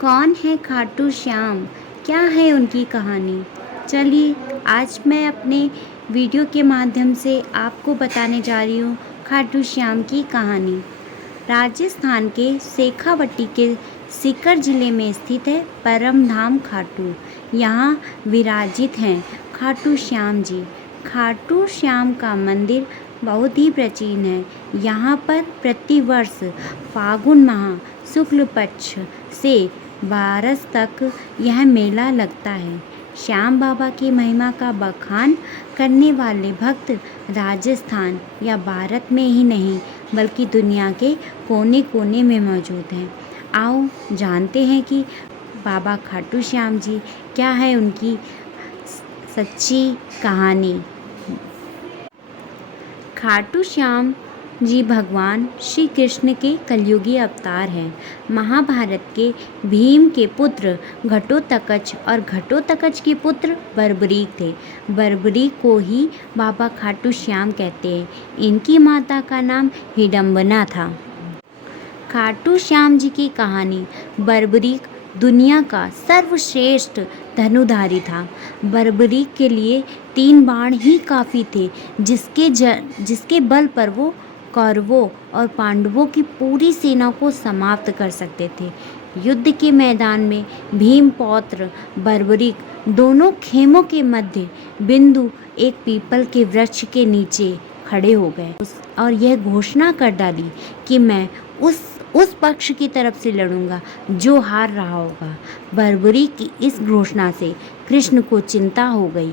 कौन है खाटू श्याम, क्या है उनकी कहानी। चलिए आज मैं अपने वीडियो के माध्यम से आपको बताने जा रही हूँ खाटू श्याम की कहानी। राजस्थान के शेखावटी के सीकर जिले में स्थित है परम धाम खाटू। यहाँ विराजित हैं खाटू श्याम जी। खाटू श्याम का मंदिर बहुत ही प्राचीन है। यहाँ पर प्रतिवर्ष फागुन माह शुक्ल पक्ष से बारस तक यह मेला लगता है। श्याम बाबा की महिमा का बखान करने वाले भक्त राजस्थान या भारत में ही नहीं बल्कि दुनिया के कोने कोने में मौजूद हैं। आओ जानते हैं कि बाबा खाटू श्याम जी क्या है उनकी सच्ची कहानी। खाटू श्याम जी भगवान श्री कृष्ण के कलयुगी अवतार हैं। महाभारत के भीम के पुत्र घटोत्कच और घटोत्कच के पुत्र बर्बरीक थे। बर्बरीक को ही बाबा खाटू श्याम कहते हैं। इनकी माता का नाम हिडम्बना था। खाटू श्याम जी की कहानी। बर्बरीक दुनिया का सर्वश्रेष्ठ धनुधारी था। बर्बरीक के लिए 3 बाण ही काफ़ी थे जिसके बल पर वो कौरवों और पांडवों की पूरी सेना को समाप्त कर सकते थे। युद्ध के मैदान में भीम पौत्र बर्बरीक दोनों खेमों के मध्य बिंदु एक पीपल के वृक्ष के नीचे खड़े हो गए और यह घोषणा कर डाली कि मैं उस पक्ष की तरफ से लड़ूंगा जो हार रहा होगा। बर्बरीक की इस घोषणा से कृष्ण को चिंता हो गई।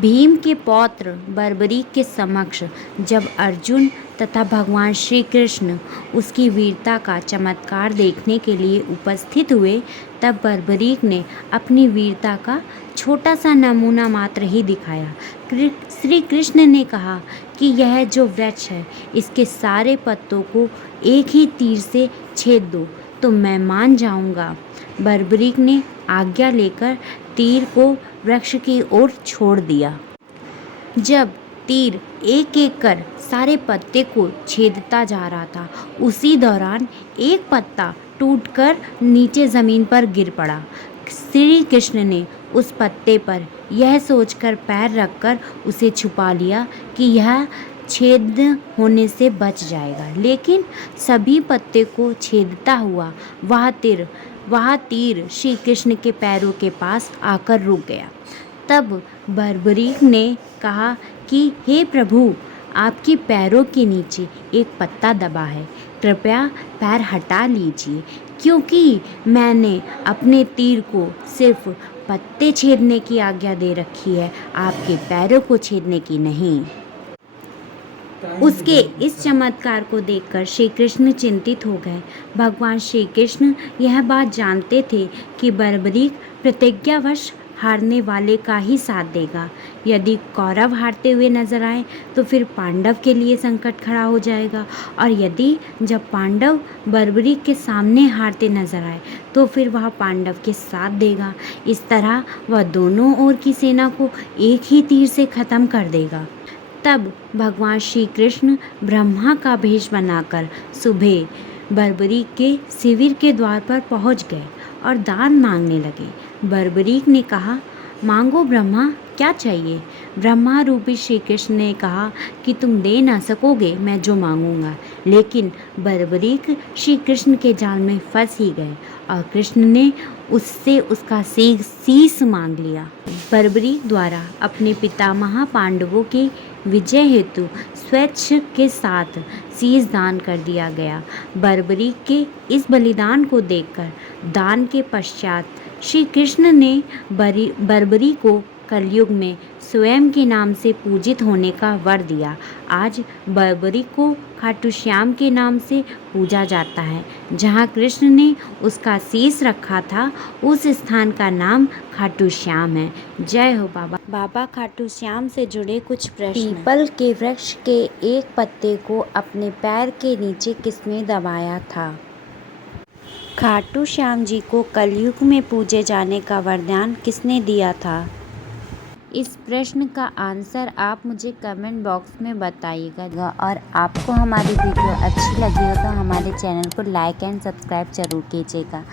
भीम के पौत्र बर्बरीक के समक्ष जब अर्जुन तथा भगवान श्री कृष्ण उसकी वीरता का चमत्कार देखने के लिए उपस्थित हुए तब बर्बरीक ने अपनी वीरता का छोटा सा नमूना मात्र ही दिखाया। श्री कृष्ण ने कहा कि यह जो वृक्ष है इसके सारे पत्तों को एक ही तीर से छेद दो तो मैं मान जाऊंगा। बर्बरीक ने आज्ञा लेकर तीर को वृक्ष की ओर छोड़ दिया। जब तीर एक एक कर सारे पत्ते को छेदता जा रहा था उसी दौरान एक पत्ता टूटकर नीचे ज़मीन पर गिर पड़ा। श्री कृष्ण ने उस पत्ते पर यह सोचकर पैर रखकर उसे छुपा लिया कि यह छेद होने से बच जाएगा, लेकिन सभी पत्ते को छेदता हुआ वह तीर श्री कृष्ण के पैरों के पास आकर रुक गया। तब बर्बरीक ने कहा कि हे प्रभु, आपके पैरों के नीचे एक पत्ता दबा है, कृपया पैर हटा लीजिए क्योंकि मैंने अपने तीर को सिर्फ पत्ते छेदने की आज्ञा दे रखी है, आपके पैरों को छेदने की नहीं। उसके इस चमत्कार को देखकर श्री कृष्ण चिंतित हो गए। भगवान श्री कृष्ण यह बात जानते थे कि बर्बरीक प्रतिज्ञावश हारने वाले का ही साथ देगा। यदि कौरव हारते हुए नजर आए तो फिर पांडव के लिए संकट खड़ा हो जाएगा, और यदि जब पांडव बर्बरीक के सामने हारते नजर आए तो फिर वह पांडव के साथ देगा। इस तरह वह दोनों ओर की सेना को एक ही तीर से खत्म कर देगा। तब भगवान श्री कृष्ण ब्रह्मा का भेष बनाकर सुबह बर्बरीक के शिविर के द्वार पर पहुंच गए और दान मांगने लगे। बर्बरीक ने कहा, मांगो ब्रह्मा, क्या चाहिए। ब्रह्मा रूपी श्री कृष्ण ने कहा कि तुम दे ना सकोगे मैं जो मांगूंगा, लेकिन बर्बरीक श्री कृष्ण के जाल में फंस ही गए और कृष्ण ने उससे उसका शीस मांग लिया। बर्बरीक द्वारा अपने पितामह पांडवों के विजय हेतु स्वेच्छ के साथ शीस दान कर दिया गया। बर्बरीक के इस बलिदान को देखकर दान के पश्चात श्री कृष्ण ने बर्बरी को कलयुग में स्वयं के नाम से पूजित होने का वर दिया। आज बर्बरी को खाटू श्याम के नाम से पूजा जाता है। जहाँ कृष्ण ने उसका शीश रखा था उस स्थान का नाम खाटू श्याम है। जय हो बाबा। बाबा खाटू श्याम से जुड़े कुछ प्रश्न। पीपल के वृक्ष के एक पत्ते को अपने पैर के नीचे किसने दबाया था। खाटू श्याम जी को कलयुग में पूजे जाने का वरदान किसने दिया था। इस प्रश्न का आंसर आप मुझे कमेंट बॉक्स में बताइएगा। और आपको हमारी वीडियो अच्छी लगी हो तो हमारे चैनल को लाइक एंड सब्सक्राइब जरूर कीजिएगा।